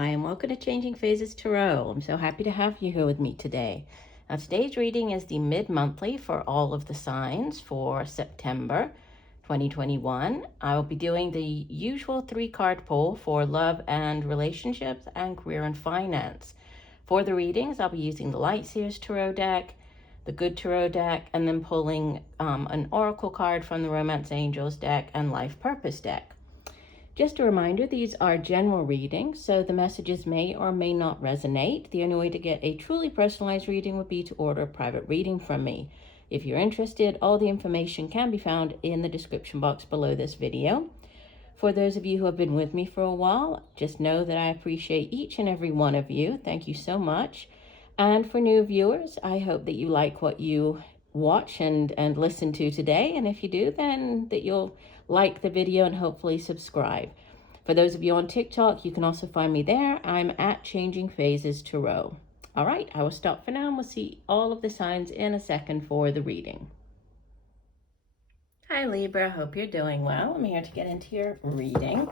Hi, and welcome to Changing Phases Tarot. I'm so happy to have you here with me today. Now, today's reading is the mid-monthly for all of the signs for September 2021. I will be doing the usual 3-card pull for love and relationships and career and finance. For the readings, I'll be using the Light Seers Tarot deck, the Good Tarot deck, and then pulling an Oracle card from the Romance Angels deck and Life Purpose deck. Just a reminder, these are general readings, so the messages may or may not resonate. The only way to get a truly personalized reading would be to order a private reading from me. If you're interested, all the information can be found in the description box below this video. For those of you who have been with me for a while, just know that I appreciate each and every one of you. Thank you so much. And for new viewers, I hope that you like what you watch and listen to today. And if you do, then that you'll like the video and hopefully subscribe. For those of you on TikTok, you can also find me there. I'm at Changing Phases Tarot. All right, I will stop for now and we'll see all of the signs in a second for the reading. Hi Libra, hope you're doing well. I'm here to get into your reading.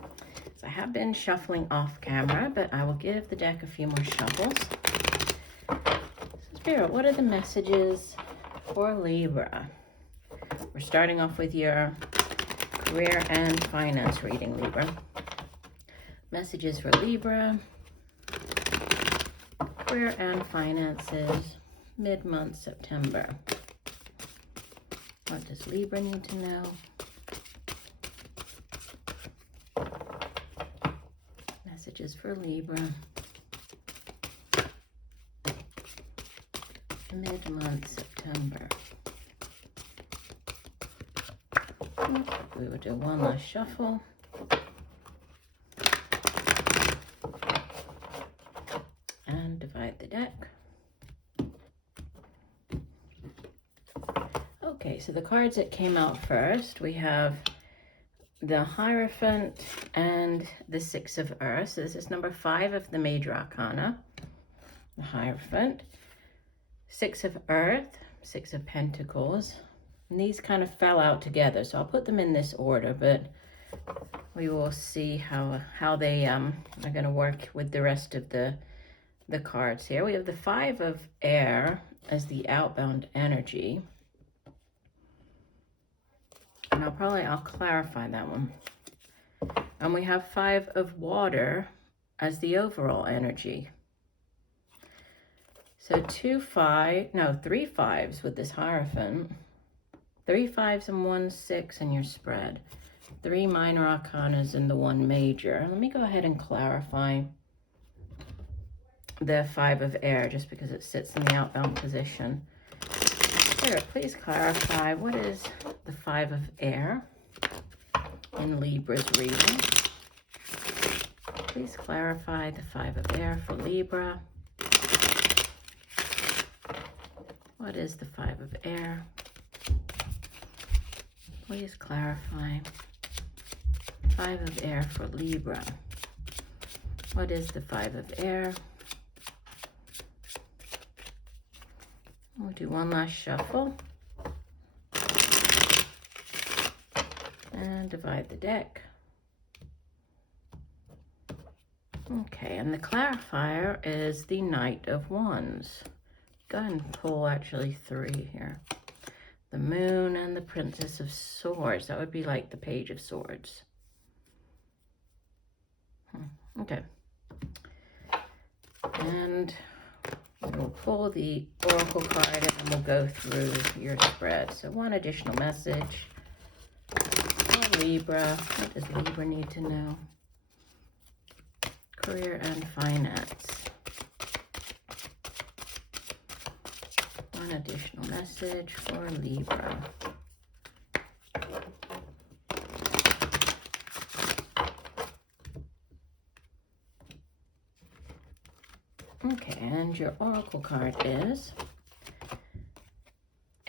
So I have been shuffling off camera, but I will give the deck a few more shuffles. Spirit, what are the messages for Libra? We're starting off with your career and finance reading, Libra. Messages for Libra, career and finances, mid-month September. What does Libra need to know? Messages for Libra, mid-month September. We will do one last shuffle. And divide the deck. Okay, so the cards that came out first, we have the Hierophant and the 6 of Earth. So this is number 5 of the Major Arcana. The Hierophant, 6 of Earth, 6 of Pentacles. And these kind of fell out together, so I'll put them in this order, but we will see how they are going to work with the rest of the cards here. We have the 5 of Air as the outbound energy. And I'll clarify that one. And we have 5 of Water as the overall energy. So 3 5s with this Hierophant. 3 5s and 1 6 in your spread. 3 minor arcanas and the 1 major. Let me go ahead and clarify the 5 of Air just because it sits in the outbound position. Spirit, please clarify what is the 5 of Air in Libra's reading. Please clarify the 5 of Air for Libra. What is the 5 of Air? Please clarify. 5 of Air for Libra. What is the 5 of Air? We'll do one last shuffle. And divide the deck. Okay, and the clarifier is the Knight of Wands. Go ahead and pull actually 3 here. The Moon and the Princess of Swords. That would be like the Page of Swords. Okay. And we'll pull the Oracle card and then we'll go through your spread. So one additional message for Libra. What does Libra need to know? Career and finance. One additional message for Libra. Okay, and your Oracle card is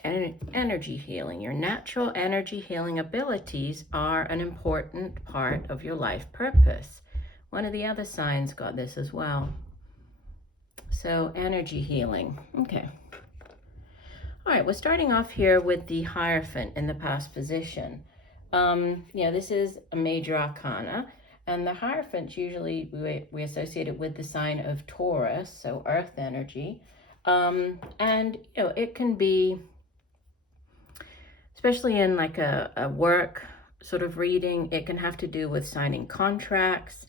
energy healing. Your natural energy healing abilities are an important part of your life purpose. One of the other signs got this as well. So energy healing. Okay. All right, we're starting off here with the Hierophant in the past position. This is a major arcana, And the Hierophants usually we associate it with the sign of Taurus, so earth energy. And, it can be, especially in like a work sort of reading, it can have to do with signing contracts.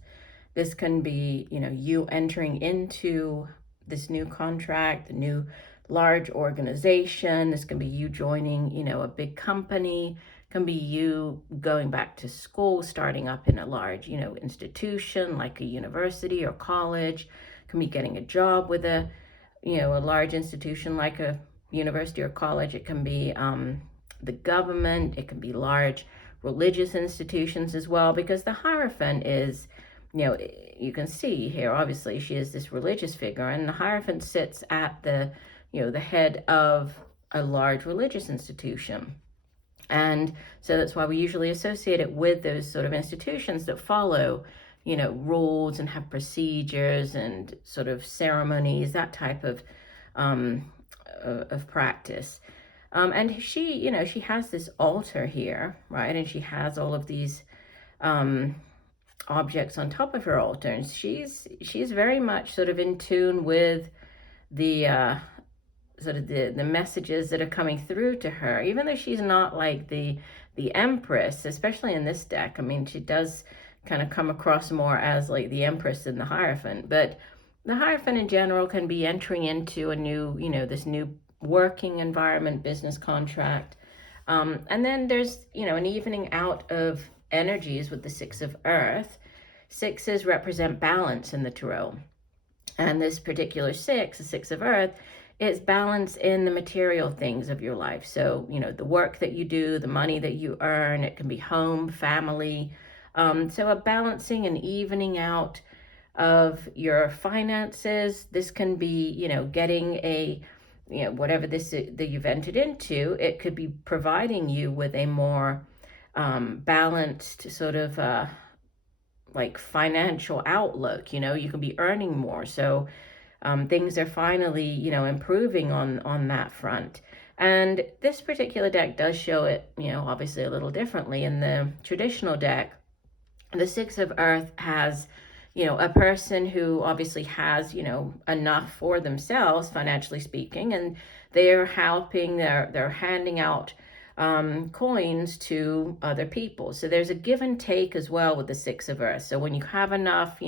This can be, you entering into this new contract, a new large organization. This can be you joining, a big company. It can be you going back to school, starting up in a large, institution like a university or college. It can be getting a job with a large institution like a university or college. It can be the government. It can be large religious institutions as well, because the Hierophant is, you can see here, obviously, she is this religious figure, and the Hierophant sits at the head of a large religious institution. And so that's why we usually associate it with those sort of institutions that follow, rules and have procedures and sort of ceremonies, that type of practice. And she, she has this altar here, right? And she has all of these objects on top of her altar, and she's very much sort of in tune with the sort of the messages that are coming through to her, even though she's not like the Empress, especially in this deck. I mean, she does kind of come across more as like the Empress than the Hierophant, but the Hierophant in general can be entering into a new, this new working environment, business contract. And then there's, an evening out of energies with the Six of Earth. Sixes represent balance in the Tarot. And this particular six, the Six of Earth, is balance in the material things of your life. So, the work that you do, the money that you earn, it can be home, family. So a balancing and evening out of your finances. This can be, getting a, whatever this that you've entered into, it could be providing you with a more balanced sort of like financial outlook. You can be earning more. So things are finally, improving on that front. And this particular deck does show it, obviously a little differently. In the traditional deck, the Six of Earth has, a person who obviously has, enough for themselves, financially speaking, and they're helping, they're handing out coins to other people. So there's a give and take as well with the Six of Earth. So when you have enough,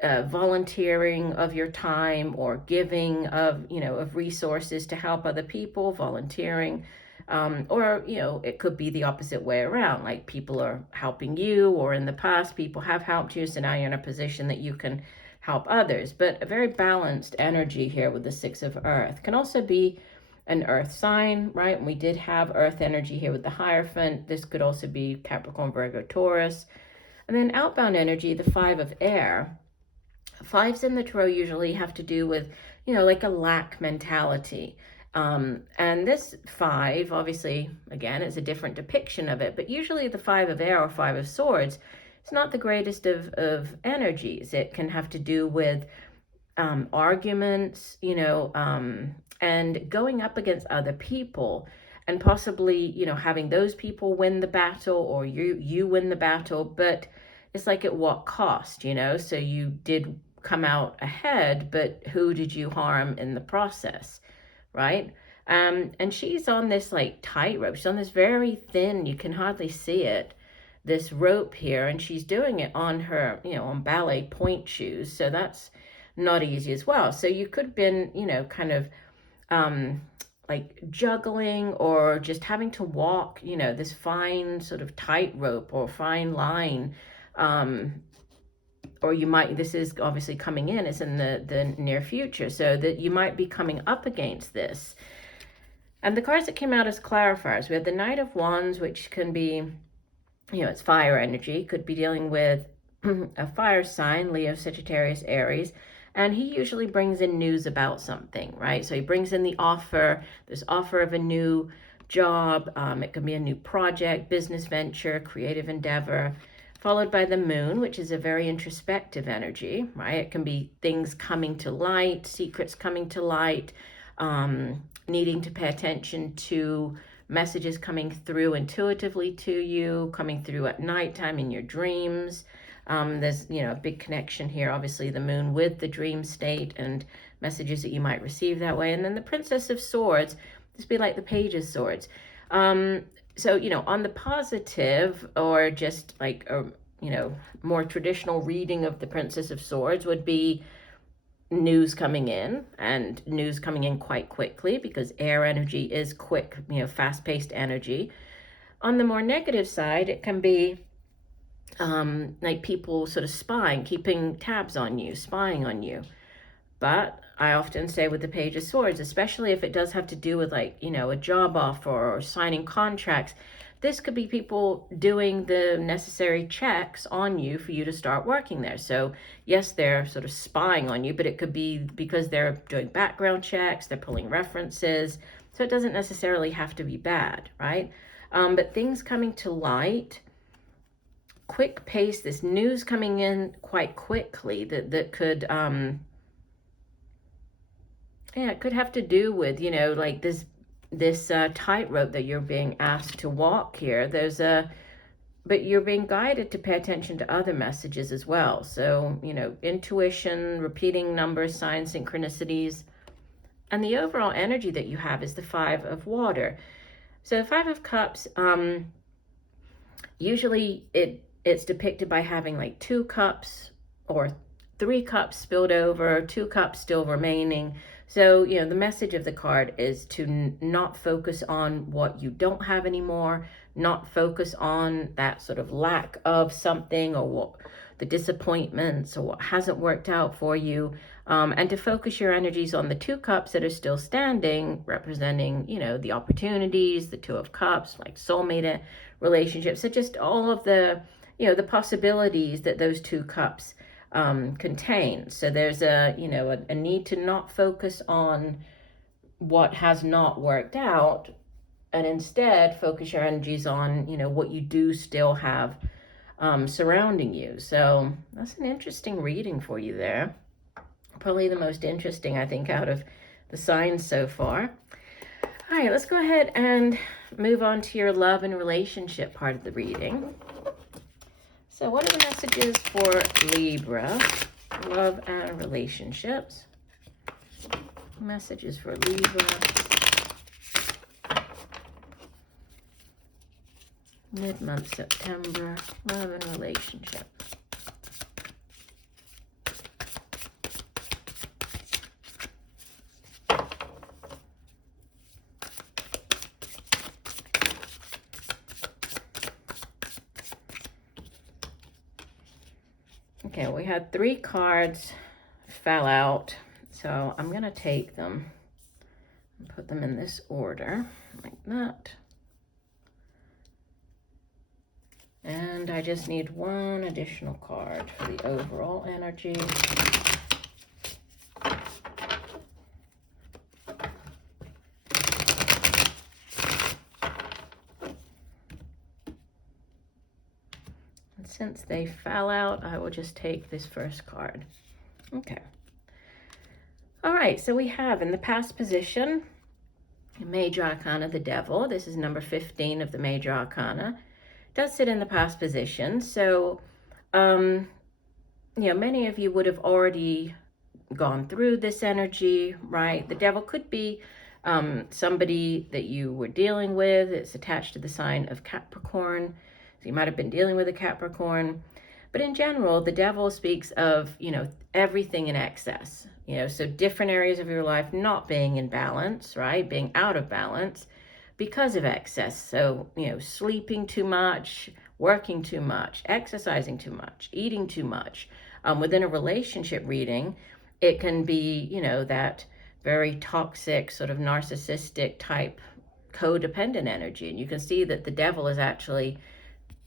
volunteering of your time or giving of resources to help other people, volunteering, or it could be the opposite way around, like people are helping you, or in the past people have helped you, so now you're in a position that you can help others. But a very balanced energy here with the Six of Earth. Can also be an earth sign, right? And we did have earth energy here with the Hierophant. This could also be Capricorn, Virgo, Taurus. And then outbound energy, the Five of Air. Fives in the Tarot usually have to do with, like a lack mentality. And this five, obviously, again, it's a different depiction of it, but usually the Five of Air or Five of Swords, it's not the greatest of energies. It can have to do with arguments, and going up against other people, and possibly, having those people win the battle, or you win the battle, but it's like at what cost, so you did come out ahead, but who did you harm in the process, right? And she's on this like tightrope. She's on this very thin, you can hardly see it, this rope here, and she's doing it on her, on ballet point shoes. So that's not easy as well. So you could have been, kind of like juggling, or just having to walk, this fine sort of tightrope or fine line. Or you might, this is obviously coming in, it's in the near future, so that you might be coming up against this. And the cards that came out as clarifiers, we have the Knight of Wands, which can be, it's fire energy, could be dealing with a fire sign, Leo, Sagittarius, Aries, and he usually brings in news about something, right? So he brings in the offer, this offer of a new job, it could be a new project, business venture, creative endeavor, followed by the Moon, which is a very introspective energy, right? It can be things coming to light, secrets coming to light, needing to pay attention to messages coming through intuitively to you, coming through at nighttime in your dreams. There's, you know, a big connection here, obviously the moon with the dream state and messages that you might receive that way. And then the Princess of Swords, this would be like the Page of Swords. So, you know, on the positive, or just like a, you know, more traditional reading of the Princess of Swords would be news coming in, and news coming in quite quickly, because air energy is quick, you know, fast-paced energy. On the more negative side, it can be like people sort of spying, keeping tabs on you, spying on you. But I often say with the Page of Swords, especially if it does have to do with, like, you know, a job offer or signing contracts, this could be people doing the necessary checks on you for you to start working there. So yes, they're sort of spying on you, but it could be because they're doing background checks, they're pulling references. So it doesn't necessarily have to be bad, right? But things coming to light, quick pace, this news coming in quite quickly that could, yeah, it could have to do with, you know, like this tightrope that you're being asked to walk here. But you're being guided to pay attention to other messages as well. So, you know, intuition, repeating numbers, signs, synchronicities. And the overall energy that you have is the Five of Water. So Five of Cups, usually it's depicted by having like 2 cups or 3 cups spilled over, 2 cups still remaining. So, you know, the message of the card is to not focus on what you don't have anymore, not focus on that sort of lack of something, or what the disappointments, or what hasn't worked out for you, and to focus your energies on the 2 cups that are still standing, representing, you know, the opportunities, the 2 of Cups, like soulmate relationships. So just all of the, you know, the possibilities that those 2 cups contain. So there's a, you know, a need to not focus on what has not worked out, and instead focus your energies on, you know, what you do still have surrounding you. So that's an interesting reading for you there. Probably the most interesting, I think, out of the signs so far. All right, let's go ahead and move on to your love and relationship part of the reading. So what are the messages for Libra, love and relationships? Messages for Libra, mid-month September, love and relationship. Okay, we had 3 cards fell out, so I'm going to take them and put them in this order, like that. And I just need 1 additional card for the overall energy. Since they fell out, I will just take this first card. Okay. All right, so we have in the past position, Major Arcana, the Devil. This is number 15 of the Major Arcana. It does sit in the past position. So, you know, many of you would have already gone through this energy, right? The Devil could be somebody that you were dealing with. It's attached to the sign of Capricorn. So you might have been dealing with a Capricorn. But in general, the Devil speaks of, you know, everything in excess. You know, so different areas of your life not being in balance, right? Being out of balance because of excess. So, you know, sleeping too much, working too much, exercising too much, eating too much. Within a relationship reading, it can be, you know, that very toxic, sort of narcissistic type codependent energy. And you can see that the Devil is actually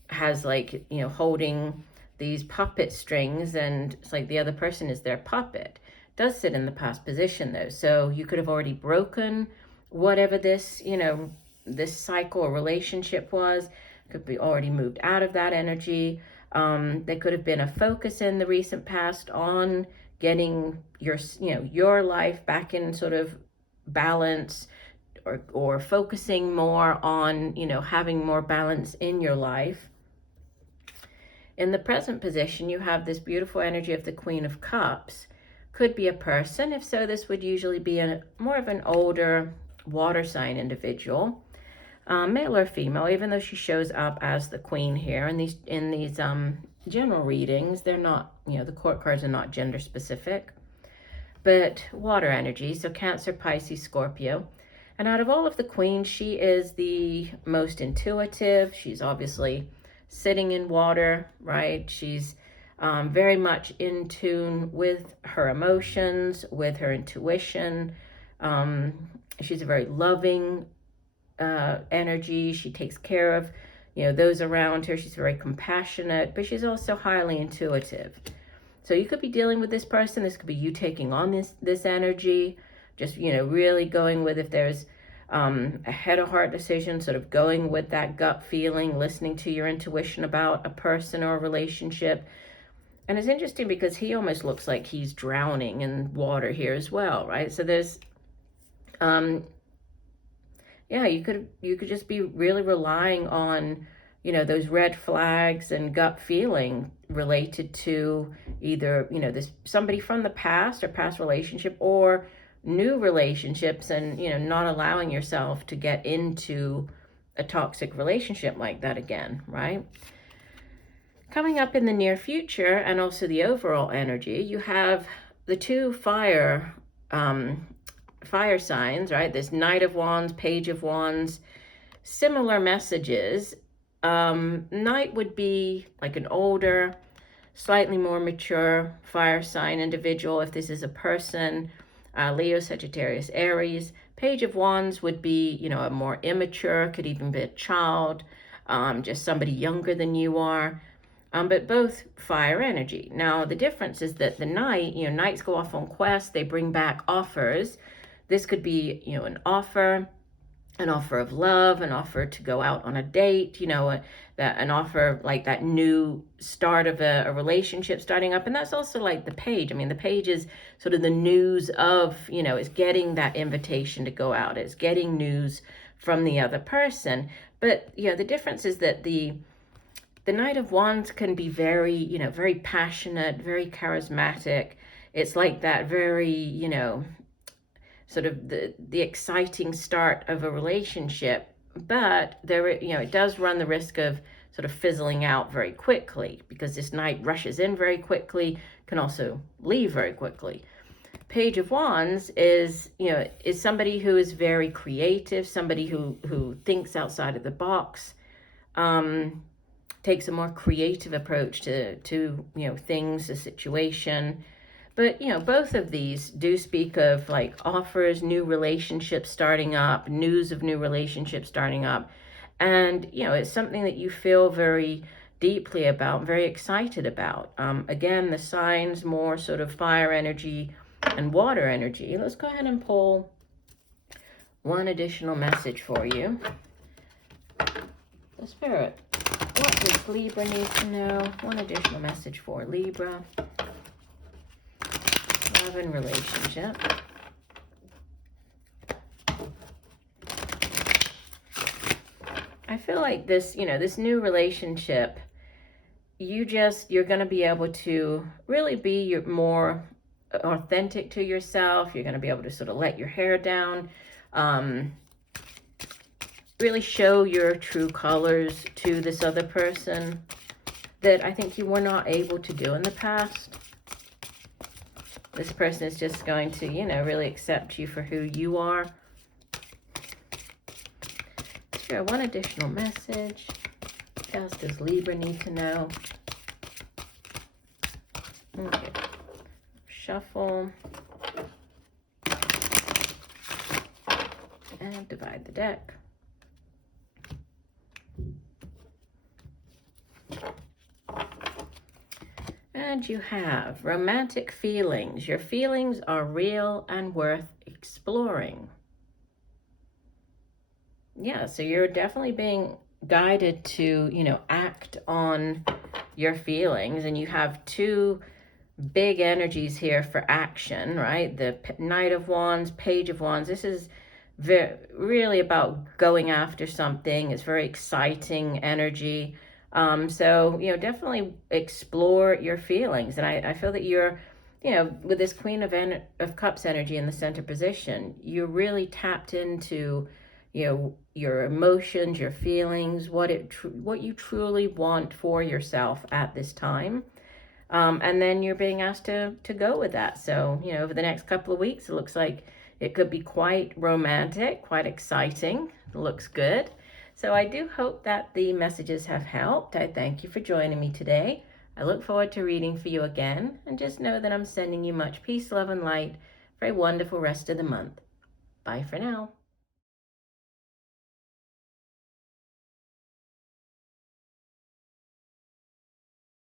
has, like, you know, holding these puppet strings, and it's like the other person is their puppet. It does sit in the past position though, so you could have already broken whatever this, you know, this cycle or relationship was. Could be already moved out of that energy. There could have been a focus in the recent past on getting your, you know, your life back in sort of balance, or focusing more on, you know, having more balance in your life. In the present position, you have this beautiful energy of the Queen of Cups. Could be a person. If so, this would usually be more of an older water sign individual, male or female. Even though she shows up as the Queen here in these general readings, they're not, the court cards are not gender specific, but water energy. So Cancer, Pisces, Scorpio. And out of all of the queens, she is the most intuitive. She's obviously sitting in water, right? She's very much in tune with her emotions, with her intuition. She's a very loving energy. She takes care of, those around her. She's very compassionate, but she's also highly intuitive. So you could be dealing with this person. This could be you taking on this energy, just, really going with, if there's a head of heart decision, sort of going with that gut feeling, listening to your intuition about a person or a relationship. And it's interesting because he almost looks like he's drowning in water here as well, right? So there's, yeah, you could just be really relying on, those red flags and gut feeling related to either, this somebody from the past or past relationship, or new relationships, and, not allowing yourself to get into a toxic relationship like that again, right? Coming up in the near future, and also the overall energy, you have the two fire signs, right? This Knight of Wands, Page of Wands, similar messages. Knight would be like an older, slightly more mature fire sign individual, if this is a person, Leo, Sagittarius, Aries. Page of Wands would be, a more immature, could even be a child, just somebody younger than you are. But both fire energy. Now, the difference is that the Knight, Knights go off on quests, they bring back offers. This could be, an offer of love, an offer to go out on a date, an offer like that new start of a relationship starting up. And that's also like the Page. I mean, the Page is sort of the news of, it's getting that invitation to go out. It's getting news from the other person. But, the difference is that the Knight of Wands can be very, very passionate, very charismatic. It's like that very, sort of the exciting start of a relationship, but there, it does run the risk of sort of fizzling out very quickly, because this Knight rushes in very quickly, can also leave very quickly. Page of Wands is, is somebody who is very creative, somebody who thinks outside of the box, takes a more creative approach to things, a situation. But, both of these do speak of like offers, new relationships starting up, news of new relationships starting up. And, it's something that you feel very deeply about, very excited about. Again, the signs more sort of fire energy and water energy. Let's go ahead and pull one additional message for you. The Spirit, what does Libra need to know? One additional message for Libra. Love and relationship. I feel like this, this new relationship, you're going to be able to really be more authentic to yourself. You're going to be able to sort of let your hair down, really show your true colors to this other person that I think you were not able to do in the past. This person is just going to, really accept you for who you are. Sure, one additional message. What else does Libra need to know? Okay. Shuffle. And divide the deck. And you have romantic feelings. Your feelings are real and worth exploring. Yeah, so you're definitely being guided to, act on your feelings. And you have two big energies here for action, right? The Knight of Wands, Page of Wands. This is really about going after something. It's very exciting energy. So, definitely explore your feelings. And I feel that you're, with this Queen of Cups energy in the center position, you're really tapped into, your emotions, your feelings, what you truly want for yourself at this time. And then you're being asked to go with that. So, over the next couple of weeks, it looks like it could be quite romantic, quite exciting. It looks good. So I do hope that the messages have helped. I thank you for joining me today. I look forward to reading for you again. And just know that I'm sending you much peace, love, and light for a wonderful rest of the month. Bye for now.